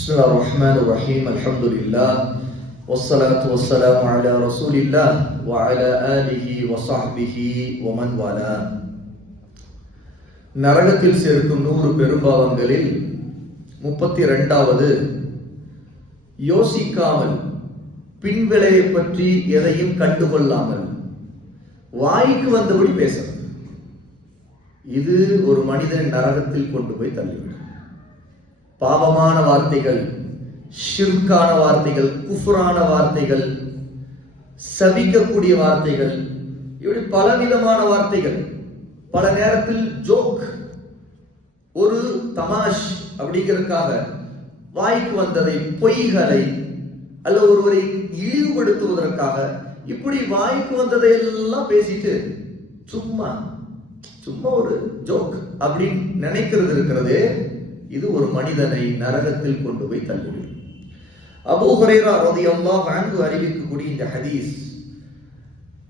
بسم الله الرحمن الرحيم الحمد لله والصلاة والسلام على رسول الله وعلى آله وصحبه ومن والاه நரகத்தில் சேர்க்கும் நூறு பெரும்பாவங்களில் முப்பத்தி ரெண்டாவது யோசிக்காமல் பின்விளையை பற்றி எதையும் கண்டுகொள்ளாமல் வாய்க்கு வந்தபடி பேசுறது இது ஒரு மனிதன் நரகத்தில் கொண்டு போய் தள்ளிவிடும் பாவமான வார்த்தைகள் ஷிர்கான வார்த்தைகள் குஃப்ரான வார்த்தைகள் சபிக்கக்கூடிய வார்த்தைகள் இப்படி பலவிதமான வார்த்தைகள். பல நேரத்தில் ஜோக் ஒரு தமாஷ் அப்படிங்கிறதுக்காக வாய்க்கு வந்ததை பொய்களை அல்ல ஒருவரை இழிவுபடுத்துவதற்காக இப்படி வாய்க்கு வந்ததை எல்லாம் பேசிட்டு சும்மா சும்மா ஒரு ஜோக் அப்படின்னு நினைக்கிறது இருக்கிறது. இது ஒரு மனிதனை நரகத்தில் கொண்டு போய் தள்ளிவிடும் அபூ ஹுரைரா ரலியல்லாஹு அன்ஹு அறிவிக்கக்கூடிய இந்த ஹதீஸ்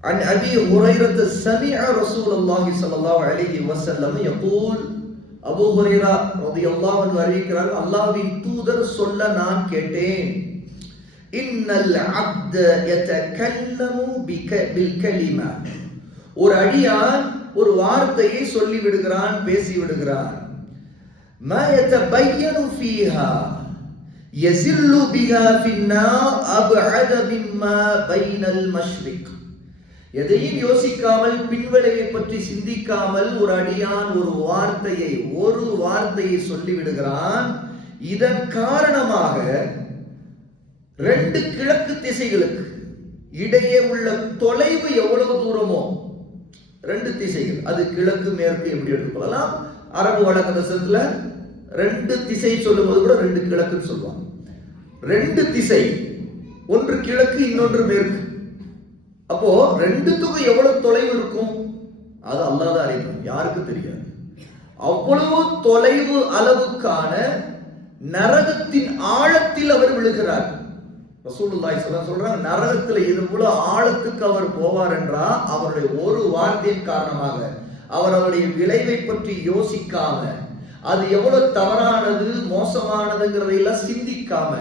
عن أبي هريرة سمع رسول الله صلى الله عليه وسلم يقول அபூ ஹுரைரா ரலியல்லாஹு அன்ஹு அறிவிக்கிறார் அல்லாஹ்வின் தூதர் சொல்ல நான் கேட்டேன் இன்னல் அப்த யதகல்லமு பிக பில் கலிமா ஒரு அடியான் ஒரு வார்த்தையை சொல்லி விடுகிறான் பேசி விடுகிறான் ما يتبين فيها يزل بها في النار أبعد مما بين المشرق எதையும் யோசிக்காமல் பின்விளைவை பற்றி சிந்திக்காமல் ஒரு அடியான் ஒரு வார்த்தையை ஒரு வார்த்தையை சொல்லிவிடுகிறான் இதன் காரணமாக ரெண்டு கிழக்கு திசைகளுக்கு இடையே உள்ள தொலைவு எவ்வளவு தூரமோ ரெண்டு திசைகள் அது கிழக்கு மேற்கு எப்படி எடுத்துக்கொள்ளலாம் அரபு வழக்கு தசத்துல ரெண்டு திசை சொல்லும்போது கூட ரெண்டு கிழக்குன்னு சொல்லுவாங்க. ரெண்டு திசை ஒன்று கிழக்கு இன்னொன்று மேற்கு. அப்போ ரெண்டுத்துக்கும் எவ்வளவு தொலைவு இருக்கும்? அது அல்லாத அறிவு யாருக்கு தெரியாது. அவ்வளவு தொலைவு அளவுக்கான நரகத்தின் ஆழத்தில் அவர் விழுகிறார். ரசூலுல்லாஹி சொல்றாங்க நரகத்துல இது ஆழத்துக்கு அவர் போவார் என்றா அவருடைய ஒரு வார்த்தையின் காரணமாக அவர் அவருடைய விளைவை பற்றி யோசிக்காம அது எவ்வளவு தவறானது மோசமானதுங்கிறதையெல்லாம் சிந்திக்காம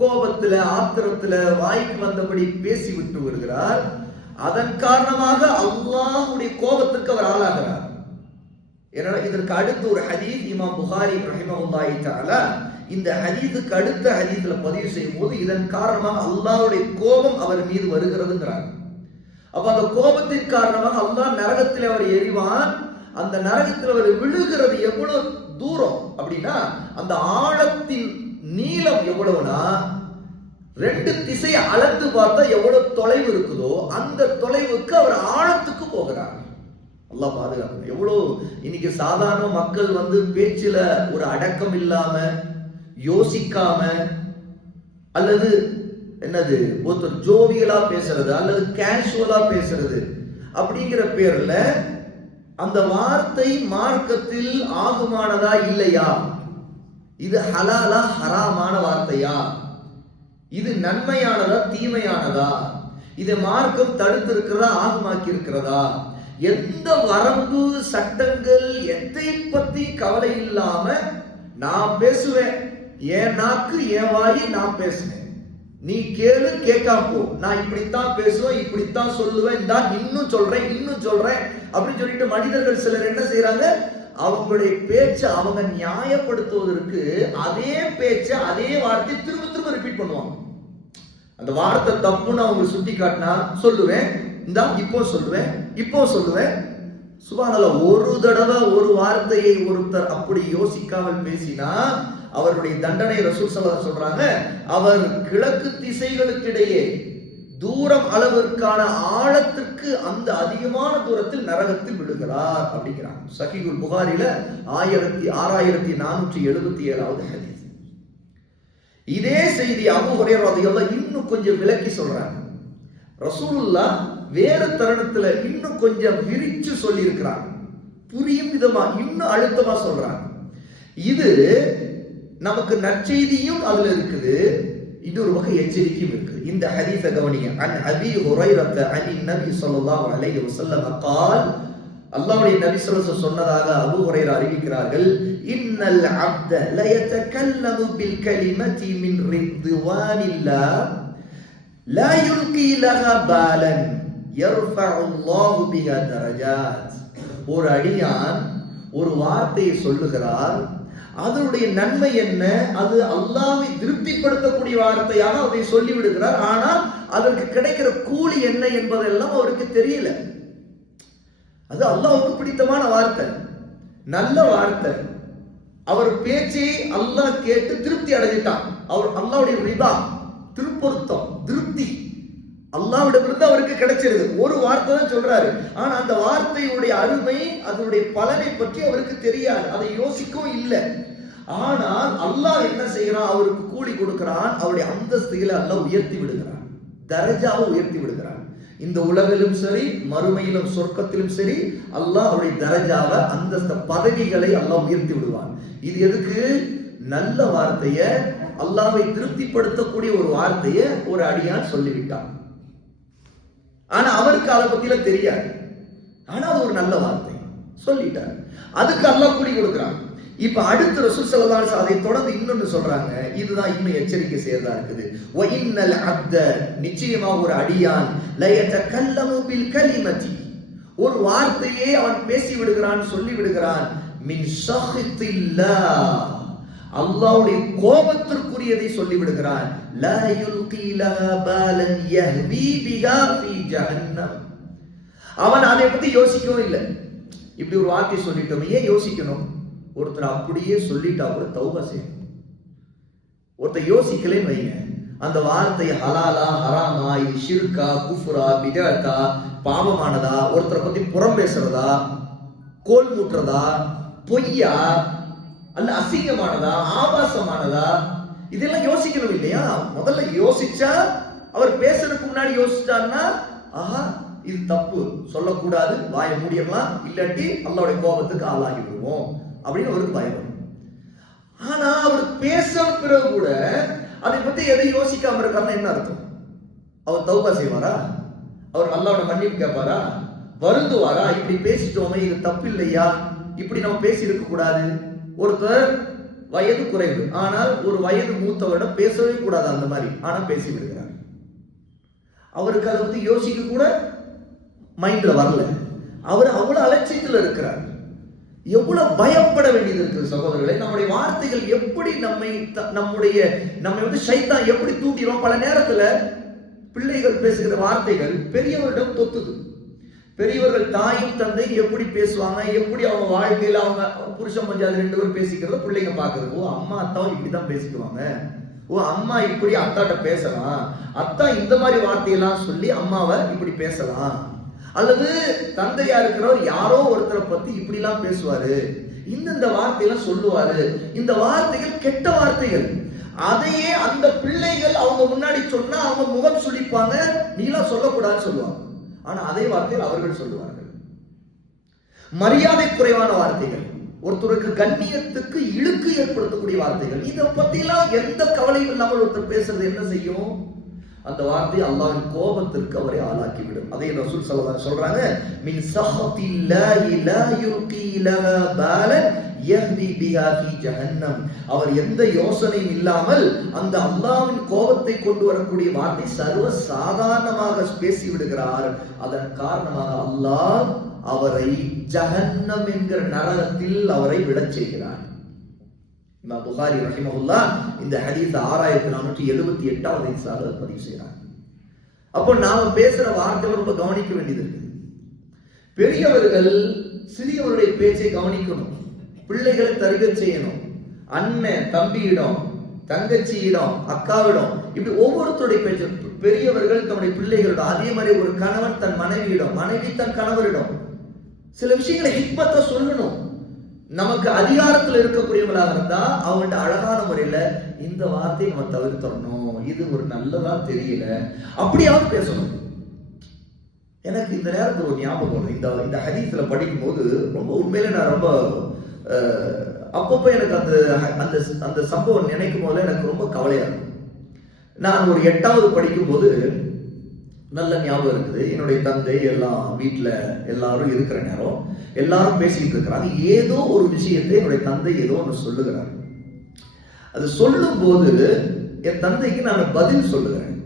கோபத்துல ஆத்திரத்துல வாய்க்கு வந்தபடி பேசி விட்டு வருகிறார். அதன் காரணமாக அல்லாஹுடைய கோபத்திற்கு அவர் ஆளாகிறார். ஏன்னா இதற்கு அடுத்து ஒரு ஹதீஸ் இமாம் புகாரி ரஹிமஹுல்லாஹி தஆலா இந்த ஹதீஸுக்கு அடுத்த ஹதீஸ்ல பதிவு செய்யும் போது இதன் காரணமாக அல்லாஹ்வுடைய கோபம் அவர் மீது வருகிறதுங்கிறார். அப்ப அந்த கோபத்தின் காரணமாக அல்லா நரகத்தில் அவர் எரிவான் அந்த நரகத்தில் அவர் விழுகிறது எவ்வளவு தூரம் அப்படின்னா அந்த ஆழத்தின் நீளம் எவ்வளவுனா ரெண்டு திசையை அளந்து பார்த்தா எவ்வளவு தொலைவு இருக்குதோ அந்த தொலைவுக்கு அவர் ஆழத்துக்கு போகிறார். நல்லா பாதுகாக்கணும் எவ்வளவு இன்னைக்கு சாதாரண மக்கள் வந்து பேச்சுல ஒரு அடக்கம் இல்லாம யோசிக்காம அல்லது என்னது? ஒருத்தர் ஜோவியலா பேசுறது அல்லது கேஷுவலா பேசுறது அப்படிங்கிற பேர்ல அந்த வார்த்தை மார்க்கத்தில் ஆகுமானதா இல்லையா? இது ஹலாலா ஹராமான வார்த்தையா? இது நன்மையானதா தீமையானதா? இதை மார்க்கம் தடுத்திருக்கிறதா ஆகமாக்கி இருக்கிறதா எந்த வரம்பு சட்டங்கள் எதை பத்தி கவலை இல்லாம நான் பேசுவேன். என் நாக்கு என் வாயி நான் பேசுவேன். நீ கேளு கேட்காம போ. நான் இப்படித்தான் பேசுவேன் இப்படித்தான் சொல்லுவேன் தான் இன்னும் சொல்றேன் இன்னும் சொல்றேன் அப்படின்னு சொல்லிட்டு மனிதர்கள் சிலர் என்ன செய்யறாங்க அவங்களுடைய பேச்சை அவங்க நியாயப்படுத்துவதற்கு அதே பேச்சை அதே வார்த்தை திரும்ப திரும்ப ரிப்பீட் பண்ணுவாங்க. அந்த வார்த்தை தப்புன்னு அவங்க சுட்டி காட்டினா சொல்லுவேன் இந்த இப்போ சொல்லுவேன் இப்போ சொல்லுவேன். சுபானல ஒரு தடவை ஒரு வார்த்தையை ஒருத்தர் அப்படி யோசிக்காமல் பேசினா அவருடைய தண்டனை ரசூல் சல்லா சொல்றாங்க அவர் கிழக்கு திசைகளுக்கிடையே தூரம் அளவிற்கான ஆழத்திற்கு அந்த அதிகமான தூரத்தில் நரகத்தில் விடுகிறார் அப்படிங்கிறாங்க. சகிகுல் புகாரில ஆயிரத்தி ஆறாயிரத்தி நானூற்றி எழுபத்தி ஏழாவது ஹதீஸ். இதே செய்தி அபு இன்னும் கொஞ்சம் விளக்கி சொல்றாங்க. ரசூலுல்லா வேறு தருணத்துல இன்னும் கொஞ்சம் விரிச்சு சொல்லியிருக்கிறாங்க. புரியும் விதமா இன்னும் அழுத்தமா சொல்றாங்க. இது நமக்கு நற்செய்தியும் அதுல இருக்குது இன்னொரு வகை எச்சரிக்கையும் இருக்குது இந்த ஹதீஸ கவனிங்க அன் அபி ஹுரைரத்த அனி நபி ஸல்லல்லாஹு அலைஹி வஸல்லம் قال அல்லாஹ்வுடைய நபி ஸல்லல்லாஹு சொன்னதாக அபூ ஹுரைரா அறிவிக்கிறார்கள் இன்னல் அப்த லயதகல்லமு பில் கலிமதி மின் ரித்வானில்லாஹ் லா யுல்கி லஹா பாலன் யர்ஃபஉ அல்லாஹு பிஹா தரஜாத் ஒரு அடியான் ஒரு வார்த்தையை சொல்லுகிறார் அதனுடைய நன்மை என்ன? அது அல்லாவை திருப்திப்படுத்தக்கூடிய வார்த்தையாக அதை சொல்லிவிடுகிறார். ஆனால் அதற்கு கிடைக்கிற கூலி என்ன என்பதெல்லாம் அவருக்கு தெரியல. அது அல்லாவுக்கு பிடித்தமான வார்த்தை. நல்ல வார்த்தை. அவர் பேச்சை அல்லாஹ் கேட்டு திருப்தி அடைஞ்சிட்டான். அவர் அல்லாவுடைய ரிதா திருப்பொருத்தம் திருப்தி. அல்லாவிடமிருந்து அவருக்கு கிடைச்சிருது. ஒரு வார்த்தை தான் சொல்றாரு. ஆனா அந்த வார்த்தையுடைய அருமை அதனுடைய பலனை பற்றி அவருக்கு தெரியாது. அதை யோசிக்கவும் இல்லை. ஆனால் அல்லாஹ் என்ன செய்யறான் அவருக்கு கூலி கொடுக்கிறான். அவருடைய அந்தஸ்துகளை அல்லாஹ் உயர்த்தி விடுகிறான். தரஜாவை உயர்த்தி விடுகிறான். இந்த உலகிலும் சரி மறுமையிலும் சொர்க்கத்திலும் சரி அல்லாஹ் அவருடைய தரஜாவை அந்தஸ்த பதவிகளை அல்லாஹ் உயர்த்தி விடுவான். இது எதுக்கு? நல்ல வார்த்தைய அல்லாவை திருப்திப்படுத்தக்கூடிய ஒரு வார்த்தையை ஒரு அடியான் சொல்லிவிட்டான். ஆனா அவருக்கு அதை பத்தியில தெரியாது. ஆனா அது ஒரு நல்ல வார்த்தை. சொல்லிட்டார். அதுக்கு அல்லா கூடி கொடுக்குறான். இப்ப அடுத்த ரசூல் ஸல்லல்லாஹு அதை தொடர்ந்து இன்னொன்னு சொல்றாங்க. இதுதான் இன்னும் எச்சரிக்கை செய்யறதா இருக்குது. ஒயின்னல் இன்னல் அப்த நிச்சயமா ஒரு அடியான். லயத்த கல்லமு பில் கலிமதி ஒரு வார்த்தையே அவன் பேசி விடுகிறான் சொல்லி விடுகிறான். மின் சஹித்தில்லா அல்லாவுடைய கோபத்திற்குரியதை சொல்லிவிடுகிறார். அவன் அதை பத்தி யோசிக்கவும் இல்லை. இப்படி ஒரு வார்த்தை சொல்லிட்டோம் ஏன் யோசிக்கணும்? ஒருத்தர் அப்படியே சொல்லிட்டா கூட தௌபா செய்யும். ஒருத்தர் யோசிக்கலேன்னு வைங்க. அந்த வார்த்தை ஹலாலா ஹராமா இது ஷிர்கா குஃபுரா பிதத்தா பாவமானதா? ஒருத்தரை பத்தி புறம் பேசுறதா? கோல் மூட்டுறதா? பொய்யா? அல்ல அசிங்கமானதா ஆபாசமானதா? இதெல்லாம் யோசிக்கணும் இல்லையா முதல்ல யோசிச்சா அவர் பேசுறதுக்கு முன்னாடி யோசிச்சாருன்னா ஆஹா இது தப்பு. சொல்லக்கூடாது வாய மூடிடலாம் இல்லாட்டி அல்லாவுடைய கோபத்துக்கு ஆளாகி விடுவோம் அப்படின்னு அவருக்கு பயம் ஆனா அவர் பேச பிறகு கூட அதை பத்தி எதை யோசிக்காம இருக்காருன்னா என்ன அர்த்தம்? அவர் தௌபா செய்வாரா? அவர் அல்லாவோட மன்னிப்பு கேட்பாரா? வருந்துவாரா? இப்படி பேசிட்டோமே இது தப்பு இல்லையா இப்படி நம்ம பேசி இருக்க கூடாது ஒருத்தர் வயது குறைவு ஆனால் ஒரு வயது மூத்தவரிடம் பேசவே கூடாது அந்த மாதிரி. ஆனால் பேசி விடுகிறார் அவருக்கு அதை வந்து யோசிக்க கூட மைண்ட்ல வரல. அவர் அவ்வளவு அலட்சியத்தில் இருக்கிறார். எவ்வளவு பயப்பட வேண்டியது இருக்குது சகோதரர்களே. நம்முடைய வார்த்தைகள் எப்படி நம்மை த- நம்முடைய நம்மை வந்து சைத்தான் எப்படி தூண்டிடும்? பல நேரத்துல பிள்ளைகள் பேசுகிற வார்த்தைகள் பெரியவரிடம் தொத்துது பெரியவர்கள் தாயும் தந்தையும் எப்படி பேசுவாங்க? எப்படி அவங்க வாழ்க்கையில அவங்க புருஷன் பஞ்சாது ரெண்டு பேரும் பேசிக்கிறத பிள்ளைங்க பாக்குறது ஓ அம்மா அத்தாவும் இப்படிதான் பேசிக்குவாங்க. ஓ அம்மா இப்படி அத்தாட்ட பேசலாம். அத்தா இந்த மாதிரி வார்த்தையெல்லாம் சொல்லி அம்மாவை இப்படி பேசலாம். அல்லது தந்தையா இருக்கிறவர் யாரோ ஒருத்தரை பத்தி இப்படிலாம் பேசுவாரு. இந்தந்த வார்த்தையெல்லாம் சொல்லுவாரு. இந்த வார்த்தைகள் கெட்ட வார்த்தைகள். அதையே அந்த பிள்ளைகள் அவங்க முன்னாடி சொன்னா அவங்க முகம் சுழிப்பாங்க நீலாம் சொல்லக்கூடாதுன்னு சொல்லுவாங்க. ஆனால் அதே வார்த்தையில் அவர்கள் சொல்லுவார்கள். மரியாதை குறைவான வார்த்தைகள் ஒருத்தருக்கு கண்ணியத்துக்கு இழுக்கு ஏற்படுத்தக்கூடிய வார்த்தைகள் இதை பற்றிலாம் எந்த கவலையும் இல்லாமல் ஒருத்தர் பேசுறது என்ன செய்யும்? அந்த வார்த்தை அல்லாஹின் கோபத்திற்கு அவரை ஆளாக்கிவிடும். அதை ரசூல் சல்லா சொல்றாங்க மின் சஹத்தில்லாஹி லா யுல்கி லஹா பாலன் ஜஹன்னம் அவர் எந்த யோசனையும் இல்லாமல் அந்த அல்லாவின் கோபத்தை கொண்டு வரக்கூடிய வார்த்தை சர்வ சாதாரணமாக பேசி விடுகிறார் அதன் காரணமாக அல்லாஹ் அவரை ஜஹன்னம் என்கிற நரகத்தில் அவரை விடச் செய்கிறார் இமாம் புகாரி ரஹிமஹுல்லா இந்த ஹதீஸ் ஆறாயிரத்தி நானூற்றி எழுபத்தி எட்டாவது ஹதீஸாக பதிவு செய்கிறார். அப்போ நாம பேசுற வார்த்தைகள் ரொம்ப கவனிக்க வேண்டியது இருக்குது. பெரியவர்கள் சிறியவருடைய பேச்சை கவனிக்கணும். பிள்ளைகளை தருக செய்யணும். அண்ணன் தம்பியிடம் தங்கச்சியிடம் அக்காவிடம் இப்படி ஒவ்வொருத்தருடைய பேச்சு பெரியவர்கள் தன்னுடைய பிள்ளைகளிடம் அதே மாதிரி ஒரு கணவன் தன் மனைவியிடம் மனைவி தன் கணவரிடம் சில விஷயங்களை ஹிக்மத்தை சொல்லணும். நமக்கு அதிகாரத்தில் இருக்கக்கூடியவங்களாக இருந்தா அவங்கள்ட்ட அழகான முறையில இந்த வார்த்தையை நம்ம தவிர்த்தரணும் இது ஒரு நல்லதா தெரியல. அப்படியாவது பேசணும். எனக்கு இந்த நேரத்தில் ஒரு ஞாபகம் வருது. இந்த இந்த ஹதீஸ்ல படிக்கும்போது ரொம்ப உண்மையில நான் ரொம்ப அப்பப்போ எனக்கு அந்த அந்த அந்த சம்பவம் நினைக்கும் போது எனக்கு ரொம்ப கவலையாக இருக்கும். நான் ஒரு எட்டாவது படிக்கும்போது நல்ல ஞாபகம் இருக்குது. என்னுடைய தந்தை எல்லாம் வீட்டில் எல்லாரும் இருக்கிற நேரம் எல்லாரும் பேசிக்கிட்டு இருக்கிறாங்க. ஏதோ ஒரு விஷயத்தை என்னுடைய தந்தை ஏதோ ஒன்று சொல்லுகிறார். அது சொல்லும்போது என் தந்தைக்கு நான் பதில் சொல்லுகிறேன்.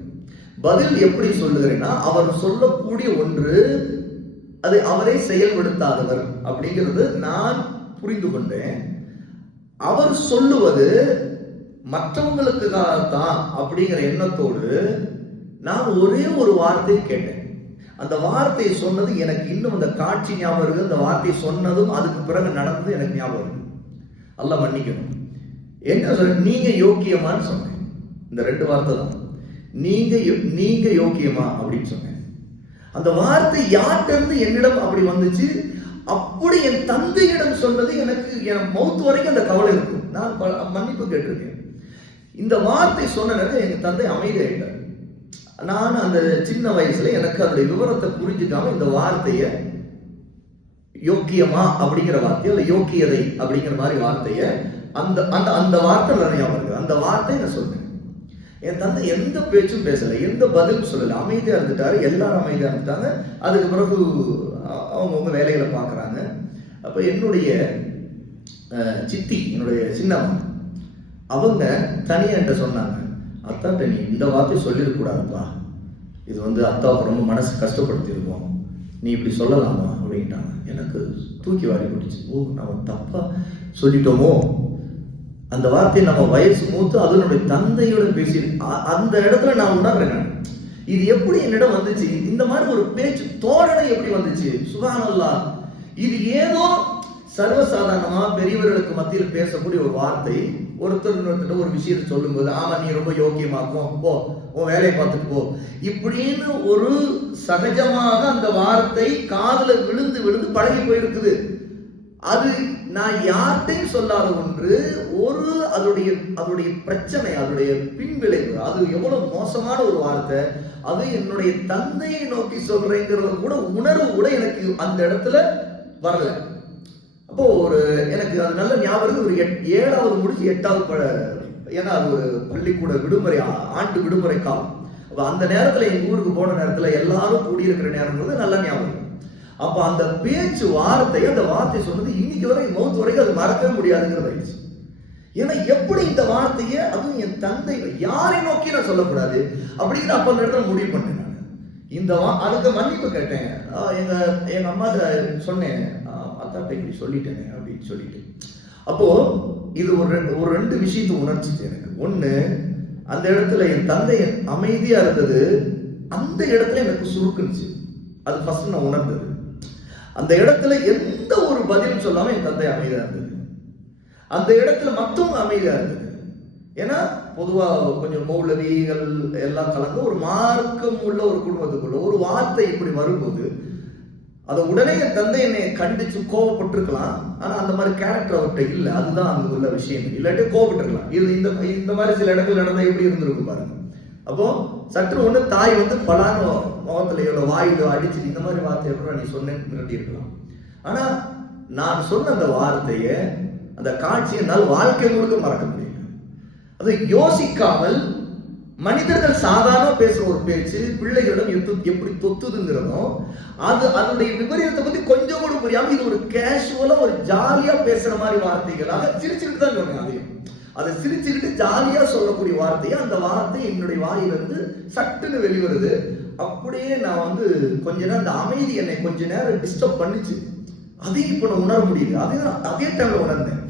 பதில் எப்படி சொல்லுகிறேன்னா அவர் சொல்லக்கூடிய ஒன்று அதை அவரே செயல்படுத்தாதவர் அப்படிங்கிறது நான் புரிந்து கொண்டேன் அவர் சொல்லுவது மற்றவங்களுக்காகத்தான் அப்படிங்கிற எண்ணத்தோடு நான் ஒரே ஒரு வார்த்தையை கேட்டேன். அந்த வார்த்தையை சொன்னது எனக்கு இன்னும் அந்த காட்சி ஞாபகம் இருக்கு அந்த வார்த்தையை சொன்னதும் அதுக்கு பிறகு நடந்தது எனக்கு ஞாபகம் இருக்கு அல்ல மன்னிக்கணும். என்ன சொல் நீங்க யோக்கியமான்னு சொன்னேன். இந்த ரெண்டு வார்த்தை தான். நீங்க யோ- நீங்க யோக்கியமா அப்படின்னு சொன்னேன். அந்த வார்த்தை யார்கிட்ட இருந்து என்னிடம் அப்படி வந்துச்சு? அப்படி என் தந்தையிடம் சொன்னது எனக்கு என் மௌத்து வரைக்கும் அந்த கவலை இருக்கும். நான் ப- மன்னிப்பு கேட்டிருக்கேன். இந்த வார்த்தை சொன்ன நேரத்தில் எங்க தந்தை அமைதியாயிட்டார். நான் அந்த சின்ன வயசுல எனக்கு அதோட விவரத்தை புரிஞ்சுக்காம இந்த வார்த்தையை யோக்கியமா அப்படிங்கிற வார்த்தை அல்ல யோக்கியதை அப்படிங்கிற மாதிரி வார்த்தைய அந்த அந்த அந்த வார்த்தை நிறைய வருது அந்த வார்த்தையை நான் சொல்றேன். என் தந்தை எந்த பேச்சும் பேசலை. எந்த பதிலும் சொல்லலை. அமைதியாக இருந்துட்டாரு. எல்லாரும் அமைதியாக இருந்துட்டாங்க. அதுக்கு பிறகு அவங்கவுங்க வேலைகளை பார்க்குறாங்க. அப்போ என்னுடைய சித்தி என்னுடைய சின்னம்மா அவங்க தனியாக என்கிட்ட சொன்னாங்க. அத்தாட்ட நீ இந்த வார்த்தையை சொல்லிடக்கூடாதுப்பா இது வந்து அத்தாவுக்கு ரொம்ப மனசு கஷ்டப்படுத்தியிருக்கோம். நீ இப்படி சொல்லலாமா? அப்படின்ட்டாங்க. எனக்கு தூக்கி வாரி போட்டுச்சு. ஓ நம்ம தப்பாக சொல்லிட்டோமோ? அந்த வார்த்தையை நம்ம வயசு மூத்து அது நம்முடைய தந்தையோட பேசி அ- அந்த இடத்துல நான் உணர்றேன். இது எப்படி என்னிடம் வந்துச்சு? இந்த மாதிரி ஒரு பேச்சு தோரணை எப்படி வந்துச்சு? சுகானல்லா இது ஏதோ சர்வசாதாரணமா பெரியவர்களுக்கு மத்தியில் பேசக்கூடிய ஒரு வார்த்தை. ஒருத்தர் இன்னொருத்தர் ஒரு விஷயத்தை சொல்லும்போது ஆமா நீ ரொம்ப யோக்கியமாக்கும். போ உன் வேலையை பார்த்துட்டு போ. இப்படின்னு ஒரு சகஜமாக அந்த வார்த்தை காதல விழுந்து விழுந்து பழகி போயிருக்குது. அது நான் யார்கிட்டையும் சொல்லாத ஒன்று ஒரு அதோடைய அதோடைய பிரச்சனை அதோடைய பின்விளைவு அது எவ்வளவு மோசமான ஒரு வார்த்தை அது என்னுடைய தந்தையை நோக்கி சொல்றேங்கிறது கூட உணர்வு கூட எனக்கு அந்த இடத்துல வரல. அப்போ ஒரு எனக்கு அது நல்ல ஞாபகம் ஒரு எட்- ஏழாவது முடிச்சு எட்டாவது ப ஏன்னா அது ஒரு பள்ளிக்கூட விடுமுறை ஆண்டு விடுமுறை காலம். அப்போ அந்த நேரத்தில் எங்கள் ஊருக்கு போன நேரத்தில் எல்லாரும் கூடியிருக்கிற நேரங்கிறது நல்ல ஞாபகம். அப்ப அந்த பேச்சு வார்த்தை அந்த வார்த்தை சொன்னது இன்னைக்கு வரை மௌத் வரைக்கும் அது மறக்கவே முடியாதுங்கிறது ஆயிடுச்சு ஏன்னா எப்படி இந்த வார்த்தையை அதுவும் என் தந்தை யாரை நோக்கி நான் சொல்லக்கூடாது. அப்படின்னு அப்ப அந்த இடத்துல முடிவு பண்ணேன் இந்த வா அதுக்கு மன்னிப்பு கேட்டேன். எங்க எங்க அம்மா சொன்னேன். அத்தாட்ட இப்படி சொல்லிட்டேனே அப்படின்னு சொல்லிட்டு. அப்போ இது ஒரு ரெண்டு ஒரு ரெண்டு விஷயத்தை உணர்ச்சிச்சு எனக்கு. ஒண்ணு அந்த இடத்துல என் தந்தை அமைதியா இருந்தது. அந்த இடத்துல எனக்கு சுருக்குனுச்சு. அது ஃபர்ஸ்ட் நான் உணர்ந்தது. அந்த இடத்துல எந்த ஒரு பதிலும் சொல்லாம என் தந்தை அமைதியா இருந்தது. அந்த இடத்துல மத்தவங்க அமைதியா இருந்தது. ஏன்னா பொதுவா கொஞ்சம் மௌலவிகள் எல்லாம் கலந்து ஒரு மார்க்கம் உள்ள ஒரு குடும்பத்துக்குள்ள ஒரு வார்த்தை இப்படி வரும்போது அதை உடனே என் தந்தை என்னை கண்டிச்சு கோவப்பட்டிருக்கலாம். ஆனா அந்த மாதிரி கேரக்டர் அவர்கிட்ட இல்லை. அதுதான் அங்கே உள்ள விஷயம் இல்லாட்டி கோவப்பட்டிருக்கலாம். இது இந்த இந்த மாதிரி சில இடங்கள் நடந்தா எப்படி இருந்திருக்கும் பாருங்க. அப்போ சற்று ஒண்ணு தாய் வந்து பலான முகத்துல எவ்வளவு வாயிலோ அடிச்சுட்டு இந்த மாதிரி வார்த்தையை கூட நீ சொன்னேன்னு மிரட்டி இருக்கலாம். ஆனா நான் சொன்ன அந்த வார்த்தையை அந்த காட்சியை என்னால் வாழ்க்கை முழுக்க மறக்க முடியல. அதை யோசிக்காமல் மனிதர்கள் சாதாரண பேசுற ஒரு பேச்சு பிள்ளைகளிடம் எத்து- எப்படி தொத்துதுங்கிறதும் அது அதனுடைய விபரீதத்தை பத்தி கொஞ்சம் கூட புரியாம இது ஒரு கேஷுவலா ஒரு ஜாலியா பேசுற மாதிரி வார்த்தைகளாக சிரிச்சுட்டு தான் சொன்னேன் அதையும். அதை சிரிச்சுக்கிட்டு ஜாலியா சொல்லக்கூடிய வார்த்தையை அந்த வார்த்தை என்னுடைய வாயிலிருந்து சட்டுன்னு வெளிவருது. அப்படியே நான் வந்து கொஞ்ச நேரம் அந்த அமைதி என்னை கொஞ்ச நேரம் டிஸ்டர்ப் பண்ணிச்சு. அதையும் இப்ப நான் உணர முடியுது. அதே அதே டைம்ல உணர்ந்தேன்.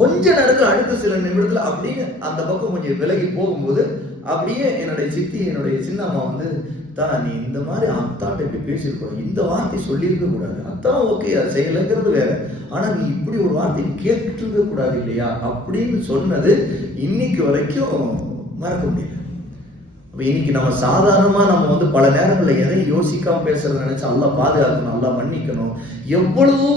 கொஞ்ச நேரத்தில் அடுத்த சில நிமிடத்தில் அப்படியே அந்த பக்கம் கொஞ்சம் விலகி போகும்போது அப்படியே என்னுடைய சித்தி என்னுடைய சின்ன அம்மா வந்து தா நீ இந்த மாதிரி அத்தாட்ட இப்படி பேசியிருக்கணும் இந்த வார்த்தை சொல்லியிருக்க கூடாது. அத்தான் ஓகே அது செய்யலைங்கிறது வேற. ஆனால் நீ இப்படி ஒரு வார்த்தை கேட்டுருக்க கூடாது இல்லையா? அப்படின்னு சொன்னது இன்னைக்கு வரைக்கும் மறக்க முடியல. அப்போ இன்னைக்கு நம்ம சாதாரணமாக நம்ம வந்து பல நேரங்களில் எதையும் யோசிக்காமல் பேசுறத நினைச்சு நல்லா பாதுகாக்கணும் நல்லா மன்னிக்கணும். எவ்வளவு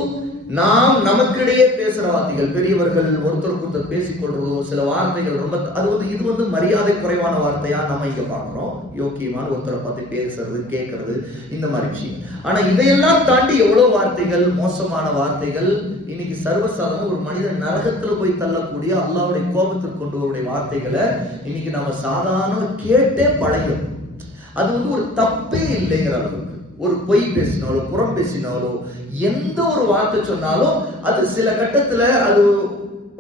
நாம் நமக்கிடையே பேசுற வார்த்தைகள் பெரியவர்கள் ஒருத்தருக்கு ஒருத்தர் பேசிக்கொள்றதோ சில வார்த்தைகள் ரொம்ப அது வந்து இது வந்து மரியாதை குறைவான வார்த்தையா நம்ம இங்க பாக்குறோம் யோக்கியமான ஒருத்தரை பார்த்து பேசுறது கேட்கறது இந்த மாதிரி விஷயம் ஆனா இதையெல்லாம் தாண்டி எவ்வளவு வார்த்தைகள் மோசமான வார்த்தைகள் இன்னைக்கு சர்வசாதாரண ஒரு மனிதன் நரகத்துல போய் தள்ளக்கூடிய அல்லாவுடைய கோபத்திற்கு கொண்டு வார்த்தைகளை இன்னைக்கு நம்ம சாதாரண கேட்டே பழகிறோம். அது வந்து ஒரு தப்பே இல்லைங்கிற அளவுக்கு. ஒரு பொய் பேசினாலோ புறம் பேசினாலோ எந்த ஒரு வார்த்தை சொன்னாலும் அது சில கட்டத்துல அது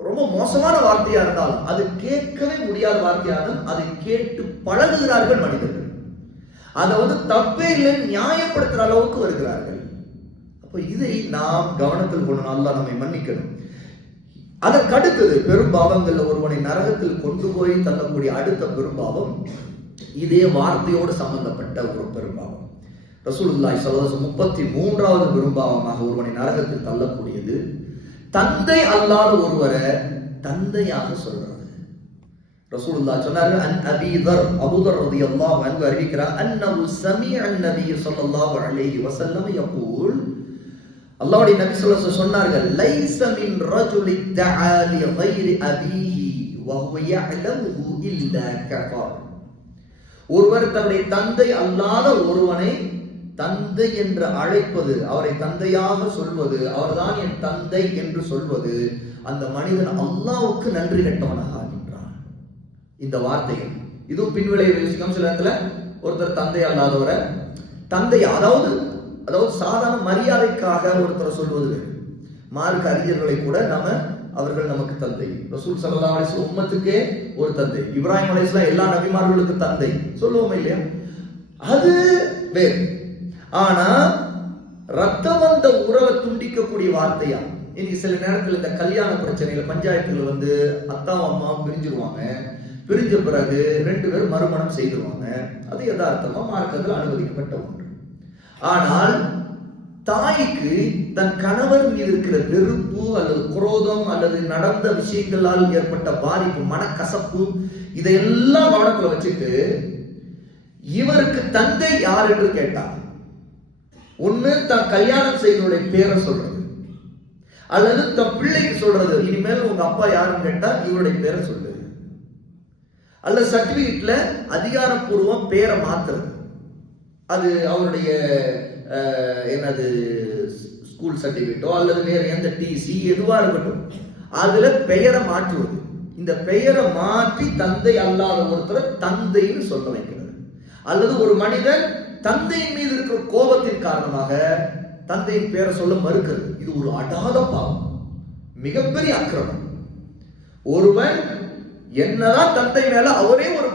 ரொம்ப மோசமான வார்த்தையா இருந்தாலும் அது கேட்கவே முடியாத வார்த்தையாக அதை கேட்டு பழகுகிறார்கள் மனிதர்கள். அதை வந்து தப்பே இல்லைன்னு நியாயப்படுத்துற அளவுக்கு வருகிறார்கள். அப்போ இதை நாம் கவனத்தில் கொண்டு அல்லாஹ் நம்மை மன்னிக்கணும். அதற்கடுத்தது பெரும்பாவங்கள்ல ஒருவனை நரகத்தில் கொண்டு போய் தள்ளக்கூடிய அடுத்த பெரும்பாவம் இதே வார்த்தையோடு சம்பந்தப்பட்ட ஒரு பெரும்பாவம். ரசூலுல்லாய் ஸல்லல்லாஹு முப்பத்தி மூன்றாவது பெரும்பாவமாக ஒருவனை நரகத்தில் தள்ளக்கூடியது. தந்தை அல்லாத ஒருவரை தந்தையாக சொல்றது ரசூலுல்லா சொன்னார்கள் அன் அபீதர் அபுதர் ரதி ரலியல்லாஹு அன்பு அறிவிக்கிறார் அன்னவு சமி அன்-நபி ஸல்லல்லாஹு அலைஹி வஸல்லம் யகூல். அல்லாஹ்வுடைய நபி ஸல்லல்லாஹு சொன்னார்கள் லைஸ மின் ரஜுலி தஆ லி கைரி அபீஹி வ ஹுவ யஅலமுஹு இல்லா கஃபர். ஒருவர் தன்னுடைய தந்தை அல்லாத ஒருவனை தந்தை என்று அழைப்பது அவரை தந்தையாக சொல்வது அவர்தான் என் தந்தை என்று சொல்வது அந்த மனிதன் அல்லாவுக்கு நன்றி கட்டவனாக ஆகின்றான். இந்த வார்த்தைகள். இதுவும் பின்விளைவு யோசிக்கும் சில இடத்துல ஒருத்தர் தந்தை அல்லாதவரை தந்தை அதாவது அதாவது சாதாரண மரியாதைக்காக ஒருத்தர் சொல்வது மார்க்க அறிஞர்களை கூட நம்ம அவர்கள் நமக்கு தந்தை. ரசூல் சல்லா அலிஸ் உம்மத்துக்கே ஒரு தந்தை. இப்ராஹிம் அலிஸ்லாம் எல்லா நபிமார்களுக்கு தந்தை. சொல்லுவோம் இல்லையா? அது வேறு. ஆனா ரத்தம் வந்த உறவை துண்டிக்கக்கூடிய வார்த்தையா? இன்னைக்கு சில நேரத்துல இந்த கல்யாண பிரச்சனையில பஞ்சாயத்துல வந்து அத்தாவும் அம்மாவும் பிரிஞ்சிருவாங்க. பிரிஞ்ச பிறகு ரெண்டு பேரும் மறுமணம் செய்திருவாங்க. அது யதார்த்தமா மார்க்கத்தில் அனுமதிக்கப்பட்ட ஒன்று. ஆனால் தாய்க்கு தன் கணவர் மீது இருக்கிற வெறுப்பு அல்லது குரோதம் அல்லது நடந்த விஷயங்களால் ஏற்பட்ட பாதிப்பு மனக்கசப்பு இதையெல்லாம் கவனத்தில் வச்சுட்டு இவருக்கு தந்தை யார் என்று கேட்டார் ஒன்று தான் கல்யாணம் செய்தவருடைய பேரை சொல்றது. அல்லது தன் பிள்ளைக்கு சொல்றது. இனிமேல் உங்க அப்பா யாருன்னு கேட்டா இவருடைய பேரை சொல்லு அல்ல சர்டிபிகேட்ல அதிகாரப்பூர்வம் பேரை மாத்துறது. அது அவருடைய என்னது ஸ்கூல் சர்டிபிகேட்டோ அல்லது வேறு எந்த டிசி எதுவாக இருக்கட்டும். அதுல பெயரை மாற்றுவது. இந்த பெயரை மாற்றி தந்தை அல்லாத ஒருத்தரை தந்தைன்னு சொல்ல வைக்கிறது. அல்லது ஒரு மனிதன் தந்தையின் மீது இருக்கிற கோபத்தின் காரணமாக தந்தையின் பேரை சொல்ல மறுக்கிறது. இது ஒரு அடாத பாவம். மிகப்பெரிய அக்கிரமம். ஒருவன் என்னதான் தந்தை மேல அவரே ஒரு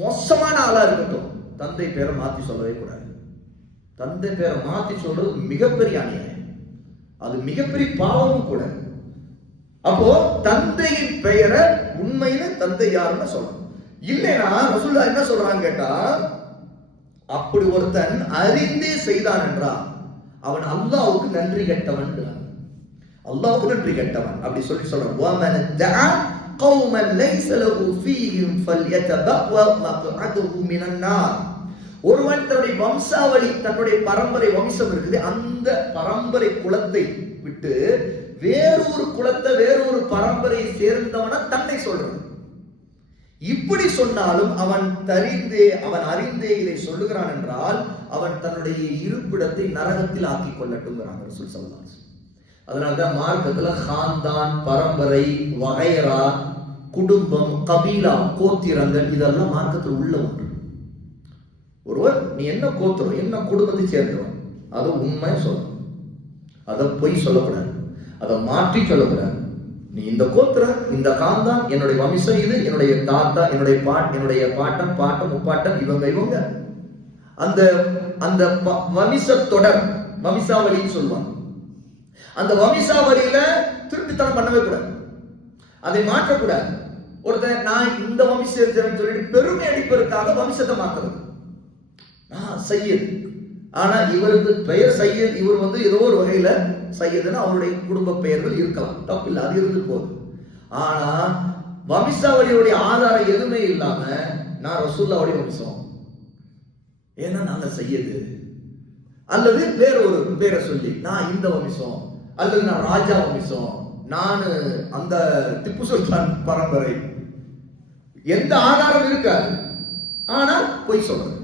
மோசமான ஆளா இருக்கட்டும் தந்தை பேரை மாத்தி சொல்லவே கூடாது. தந்தை பேரை மாத்தி சொல்றது மிகப்பெரிய அநியாயம். அது மிகப்பெரிய பாவமும் கூட. அப்போ தந்தையின் பெயரை உண்மையில தந்தை யாருன்னு சொல்லணும். இல்லைன்னா ரசூல்லா என்ன சொல்றாங்க கேட்டா அப்படி ஒருத்தன் அறிந்தே செய்தான் என்றான் அவன் அல்லாவுக்கு நன்றி கெட்டவன் அல்லாவுக்கு நன்றி கெட்டவன். அப்படி சொல்லி சொல்றான். ஒருவன் தன்னுடைய வம்சாவளி தன்னுடைய பரம்பரை வம்சம் இருக்குது. அந்த பரம்பரை குலத்தை விட்டு வேறொரு குலத்தை வேறொரு பரம்பரையை சேர்ந்தவன தன்னை சொல்றது இப்படி சொன்னாலும் அவன் தெரிந்தே அவன் அறிந்தே இதை சொல்லுகிறான் என்றால் அவன் தன்னுடைய இருப்பிடத்தை நரகத்தில் ஆக்கிக் கொள்ளட்டும்ங்கிறாங்க ரசூல் சொல்லலாம் அலைஹி அதனாலதான் மார்க்கத்துல ஹான்தான் பரம்பரை வகைரா குடும்பம் கபீலா கோத்திரங்கள் இதெல்லாம் மார்க்கத்தில் உள்ள ஒன்று. ஒருவர் நீ என்ன கோத்திரம் என்ன குடும்பத்தை சேர்ந்தவன் அதை உண்மை சொல்லணும் அதை பொய் சொல்லக்கூடாது. அதை மாற்றி சொல்லக்கூடாது. நீ இந்த கோத்திரம் இந்த காந்தான் என்னுடைய வம்சம் இது என்னுடைய தாத்தா என்னுடைய பாட் என்னுடைய பாட்டம் பாட்டம் முப்பாட்டம் இவங்க இவங்க. அந்த அந்த ப- தொடர் வம்சாவளின்னு சொல்லுவாங்க. அந்த வம்சாவளியில திருட்டுத்தனம் பண்ணவே கூடாது. அதை மாற்றக்கூடாது. ஒருத்தன் நான் இந்த வம்சம் சொல்லிட்டு பெருமை அடிப்பதற்காக வம்சத்தை மாத்துறது. நான் சையத். ஆனா இவருக்கு பெயர் சையத் இவர் வந்து ஏதோ ஒரு வகையில சையதுன்னு அவருடைய குடும்ப பெயர்கள் இருக்கலாம். தப்பில்லை அது இருந்து போகுது. ஆனா வம்சாவளியுடைய ஆதாரம் எதுவுமே இல்லாம நான் ரசூல்லாவுடைய வம்சம். ஏன்னா நாங்க செய்யது அல்லது வேற ஒரு பேரை சொல்லி நான் இந்த வம்சம் அல்லது நான் ராஜா வம்சம் நான் அந்த திப்பு சுல்தான் பரம்பரை. எந்த ஆதாரம் இருக்காது. ஆனால் பொய் சொல்றது.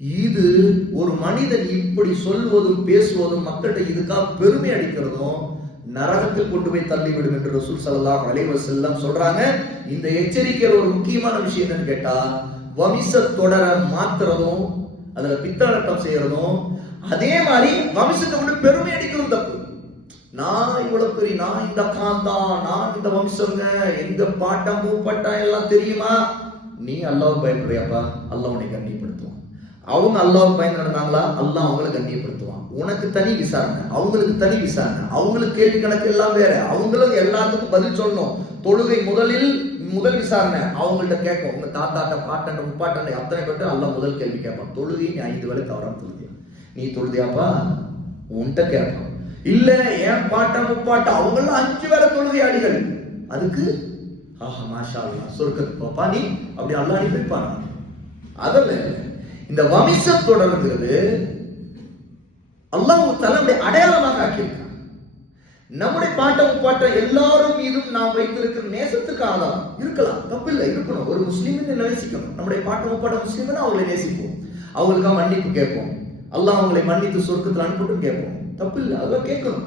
இது ஒரு மனிதன் இப்படி சொல்வதும் பேசுவதும் மக்கள்கிட்ட இதுக்காக பெருமை அடிக்கிறதும் நரகத்தில் கொண்டு போய் தள்ளிவிடும் என்று ரசூல் சல்லா அலைஹி செல்லம் சொல்றாங்க. இந்த எச்சரிக்கையில் ஒரு முக்கியமான விஷயம் என்னன்னு கேட்டா வம்ச தொடரை மாத்துறதும் அதுல பித்தளட்டம் செய்யறதும் அதே மாதிரி வம்சத்தை கொண்டு பெருமை அடிக்கிறதும் தப்பு. நான் இவ்வளவு பெரிய நான் இந்த காந்தான் நான் இந்த வம்சங்க எங்க பாட்டம் மூப்பட்டம் எல்லாம் தெரியுமா? நீ அல்லாஹ் பயப்படுறியாப்பா? அல்லாஹ் உன்னை அவங்க அல்லாஹ் பயந்து நடந்தாங்களா? அல்லாஹ் அவங்களை கண்ணியப்படுத்துவான். உனக்கு தனி விசாரணை அவங்களுக்கு தனி விசாரணை. அவங்களுக்கு கேள்வி கணக்கு எல்லாம் வேற. அவங்களும் எல்லாத்துக்கும் பதில் சொல்லணும். தொழுகை முதலில் முதல் விசாரணை. அவங்கள்ட்ட கேட்கும். உங்க தாத்தாட்ட பாட்டன் முப்பாட்டன் அத்தனை பேர்ட்டு அல்லா முதல் கேள்வி கேட்பான்? தொழுகை நீ ஐந்து வேலை தவறாம தொழுதியா? நீ தொழுதியாப்பா? உன்கிட்ட கேட்பான். இல்ல ஏன் பாட்ட முப்பாட்ட அவங்களாம் அஞ்சு வேலை தொழுகையாளிகள். அதுக்கு ஆஹா மாஷா அல்லா சொர்க்கத்துக்கு போப்பா நீ. அப்படி அல்லா அனுப்பி வைப்பானா? அதல்ல இந்த வம்ச தொடர்கிறது அல்லாஹ் தன்னுடைய அடையாளமாக ஆக்கியிருக்கான். நம்முடைய பாட்ட எல்லாரும் மீதும் நாம் வைத்திருக்கிற நேசத்துக்காக தான் இருக்கலாம். தப்பில்லை இருக்கணும். ஒரு முஸ்லீம் நேசிக்கணும். நம்முடைய பாட்ட முப்பாட்ட முஸ்லீம்னா அவங்களை நேசிப்போம். அவங்களுக்காக மன்னிப்பு கேட்போம். அல்லாஹ் அவங்களை மன்னித்து சொர்க்கத்தில் அனுப்பிட்டும் கேட்போம். தப்பு இல்லை அதெல்லாம் கேட்கணும்.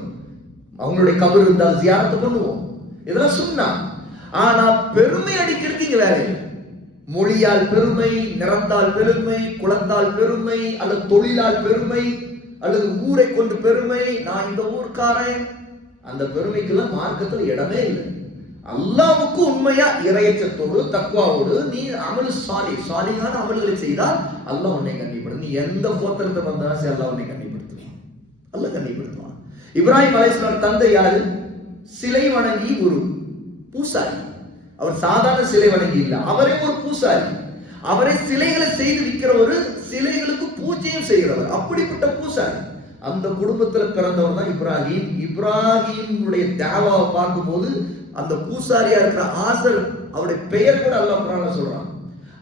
அவங்களுடைய கபர் இருந்தால் ஜியாரத்தை பண்ணுவோம். இதெல்லாம் சொன்னா ஆனா பெருமை அடிக்கிறதுக்கு வேற இல்லை. மொழியால் பெருமை நிறத்தால் பெருமை குளத்தால் பெருமை அல்லது தொழிலால் பெருமை அல்லது ஊரை கொண்டு பெருமை நான் இந்த ஊர்க்காரன். அந்த பெருமைக்கெல்லாம் மார்க்கத்தில் இடமே இல்லை. அல்லாவுக்கு உண்மையா இறையச்சத்தோடு தக்குவாவோடு நீ அமல் சாலி சாலியான அமல்களை செய்தால் அல்லாஹ் உன்னை கண்டிப்படும் நீ எந்த கோத்திரத்தை வந்தாலும் சரி அல்லாஹ் உன்னை கண்டிப்படுத்துவான் அல்லாஹ் கண்டிப்படுத்துவான் இப்ராஹிம் அலைஸ்லாம் தந்தை யாரு? சிலை வணங்கி குரு பூசாரி. அவர் சாதாரண சிலை வணங்கி இல்லை அவரே ஒரு பூசாரி. அவரை சிலைகளை செய்து விற்கிறவர் சிலைகளுக்கு பூஜையும் செய்கிறவர். அப்படிப்பட்ட பூசாரி. அந்த குடும்பத்துல பிறந்தவர் தான் இப்ராஹிம். இப்ராஹிமுடைய தேவாவை பார்க்கும்போது அந்த பூசாரியா இருக்கிற ஆசர் அவருடைய பெயர் கூட அல்லாஹ் குரான சொல்றான்.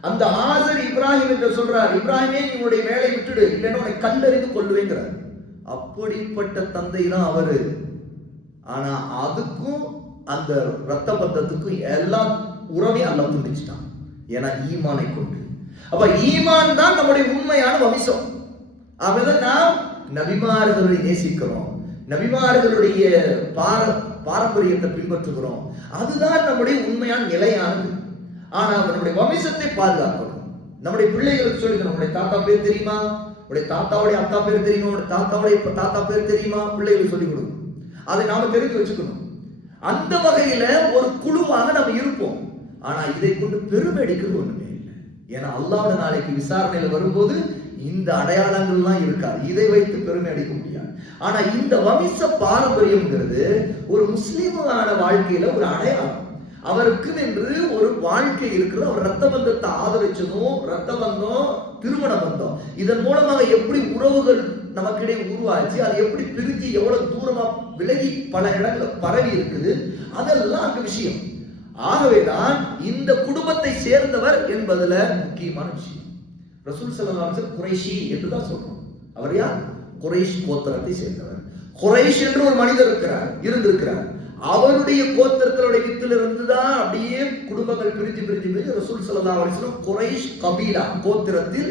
அந்த ஆசர் இப்ராஹிம் என்று சொல்றார் இப்ராஹிமே நீ உன்னுடைய வேலை விட்டுடு. இல்லைன்னா உன்னை கண்டறிந்து கொள்ளுவேங்கிறார் அப்படிப்பட்ட தந்தை தான் அவரு. ஆனா அதுக்கும் அந்த ரத்த பந்தத்துக்கும் எல்லா உறவையும் அல்ல துண்டிச்சிட்டான். ஏன்னா ஈமானை கொண்டு. அப்ப ஈமான் தான் நம்முடைய உண்மையான வம்சம். அவதான் நாம் நபிமார்களை நேசிக்கிறோம். நபிமார்களுடைய பார பாரம்பரியத்தை பின்பற்றுகிறோம். அதுதான் நம்முடைய உண்மையான நிலையானது. ஆனா நம்முடைய வம்சத்தை பாதுகாக்கணும். நம்முடைய பிள்ளைகளுக்கு சொல்லிக்கணும் நம்முடைய தாத்தா பேர் தெரியுமா? உடைய தாத்தாவுடைய அத்தா பேர் தெரியுமா? உடைய தாத்தாவுடைய தாத்தா பேர் தெரியுமா? பிள்ளைகளுக்கு சொல்லிக் கொடுக்கணும். அதை நாம தெரிஞ்சு வச்சுக்கணும். அந்த வகையில ஒரு குழுவாக நம்ம இருப்போம். ஆனா இதை கொண்டு பெருமை அடிக்கிறது ஒண்ணுமே இல்லை. ஏன்னா அல்லாவோட நாளைக்கு விசாரணையில வரும்போது இந்த அடையாளங்கள்லாம் இருக்காது இதை வைத்து பெருமை அடிக்க முடியாது. ஆனா இந்த வம்ச பாரம்பரியம்ங்கிறது ஒரு முஸ்லீமான வாழ்க்கையில ஒரு அடையாளம். அவருக்கு என்று ஒரு வாழ்க்கை இருக்கிறது. அவர் ரத்த பந்தத்தை ஆதரிச்சதும் ரத்த பந்தம் திருமண பந்தம். இதன் மூலமாக எப்படி உறவுகள் நமக்கிடையே உருவாச்சு. அது எப்படி பிரிஞ்சு எவ்வளவு தூரமா விலகி பல இடங்கள் பரவி இருக்குது அதெல்லாம் அங்க விஷயம். ஆகவேதான் இந்த குடும்பத்தை சேர்ந்தவர் என்பதுல முக்கியமான விஷயம். ரசூல் சல்லாஹ் குறைஷி என்று தான் சொல்றோம். அவர் யார்? குறைஷ் கோத்திரத்தை சேர்ந்தவர். குறைஷ் என்று ஒரு மனிதர் இருக்கிறார் இருந்திருக்கிறார். அவருடைய கோத்திரத்தினுடைய வித்துல இருந்து தான் அப்படியே குடும்பங்கள் பிரிஞ்சு பிரிஞ்சு பிரிஞ்சு ரசூல் சல்லா அலிஸ்லாம் குறைஷ் கபீலா கோத்திரத்தில்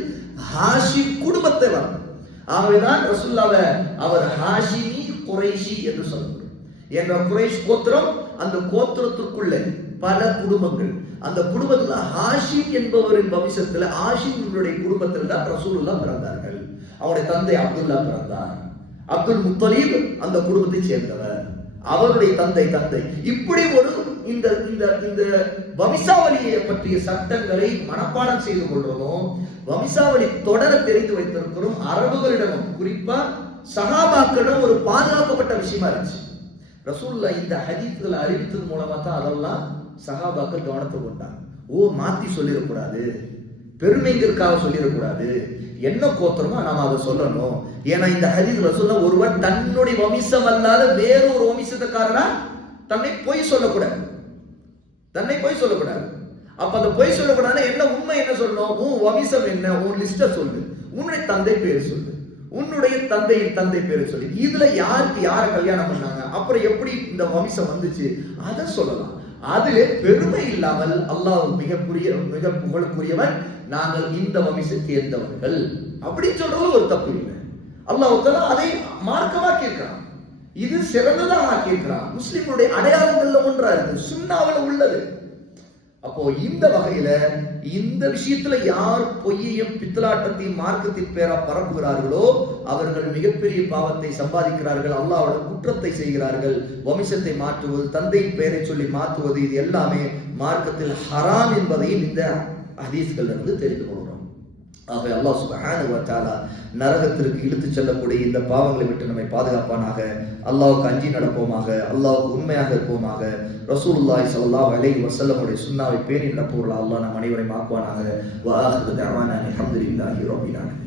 ஹாஷிம் குடும்பத்தை வரும் ஆகவேதான் ரசூல்லாவை அவர் ஹாஷிமி குறைஷி என்று சொல்லப்படும். என்ற குறைஷ் கோத்திரம் அந்த கோத்திரத்திற்குள்ள பல குடும்பங்கள். அந்த குடும்பத்துல ஹாஷிம் என்பவரின் வம்சத்துல ஹாஷிமுடைய குடும்பத்தில் தான் ரசூலுல்லா பிறந்தார்கள். அவருடைய தந்தை அப்துல்லா பிறந்தார். அப்துல் முத்தலீப் அந்த குடும்பத்தை சேர்ந்தவர். அவருடைய தந்தை தந்தை. இப்படி ஒரு இந்த இந்த இந்த வம்சாவளியை பற்றிய சட்டங்களை மனப்பாடம் செய்து கொள்றதும் வம்சாவளி தொடர தெரிந்து வைத்திருக்கிறோம் அரபுகளிடமும் குறிப்பா சகாபாக்களிடம் ஒரு பாதுகாக்கப்பட்ட விஷயமா இருந்துச்சு. ரசூல்லா இந்த ஹதீஸ்களை அறிவித்தது மூலமா தான் அதெல்லாம் சகாபாக்கள் கவனத்தை கொண்டாங்க. ஓ மாத்தி சொல்லிடக்கூடாது. பெருமைங்கிறதுக்காக சொல்லிடக்கூடாது. என்ன கோத்திரமோ நாம அதை சொல்லணும். ஏன்னா இந்த ஹரித் ரசூல்லா ஒருவன் தன்னுடைய வம்சம் அல்லாத வேறொரு வம்சத்துக்காரனா தன்னை பொய் சொல்லக்கூடாது. தன்னை பொய் சொல்லக்கூடாது. அப்ப அந்த பொய் சொல்லக்கூடாது என்ன உண்மை என்ன சொல்லணும்? உன் வம்சம் என்ன? உன் லிஸ்ட சொல்லு. உன்னுடைய தந்தை பேர் சொல்லு. உன்னுடைய தந்தையின் தந்தை பேர் சொல்லு. இதுல யாருக்கு யார கல்யாணம் பண்ணாங்க? அப்புறம் எப்படி இந்த வம்சம் வந்துச்சு? அதை சொல்லலாம். அதிலே பெருமை இல்லாமல் அல்லாஹ் மிக புரிய மிக புகழுக்குரியவன் நாங்கள் இந்த வம்சத்தை சேர்ந்தவர்கள். அப்படின்னு சொல்றது ஒரு தப்பு இல்லை. அல்லாஹ் அதை மார்க்கமா கேட்கிறான். இது சிறந்ததாக ஆக்கியிருக்கிறான் முஸ்லிம்களுடைய அடையாளங்கள்ல ஒன்றா இருக்கு. சுண்ணாவில் உள்ளது. அப்போ இந்த வகையில இந்த விஷயத்துல யார் பொய்யையும் பித்தலாட்டத்தையும் மார்க்கத்தின் பேரா பரப்புகிறார்களோ அவர்கள் மிகப்பெரிய பாவத்தை சம்பாதிக்கிறார்கள். அல்லாவோட குற்றத்தை செய்கிறார்கள். வம்சத்தை மாற்றுவது தந்தையின் பெயரை சொல்லி மாற்றுவது இது எல்லாமே மார்க்கத்தில் ஹராம் என்பதையும் இந்த ஹதீஸ்கள் இருந்து தெரிந்து கொள்கிறோம். ஆகவே அல்லாஹ் சுப்ஹானஹு நரகத்திற்கு இழுத்துச் செல்லக்கூடிய இந்த பாவங்களை விட்டு நம்மை பாதுகாப்பானாக. அல்லாவுக்கு அஞ்சி நடப்போமாக அல்லாவுக்கு உண்மையாக இருப்போமாக. ரசூலுல்லாய் சல்லா அலைஹி வசல்லமுடைய சுண்ணாவை பேணி நடப்பவர்களாக அல்லாஹ் நம் அனைவரையும் ஆக்குவானாக. வாஹ் அஹமதுல்லாஹி தஅவானா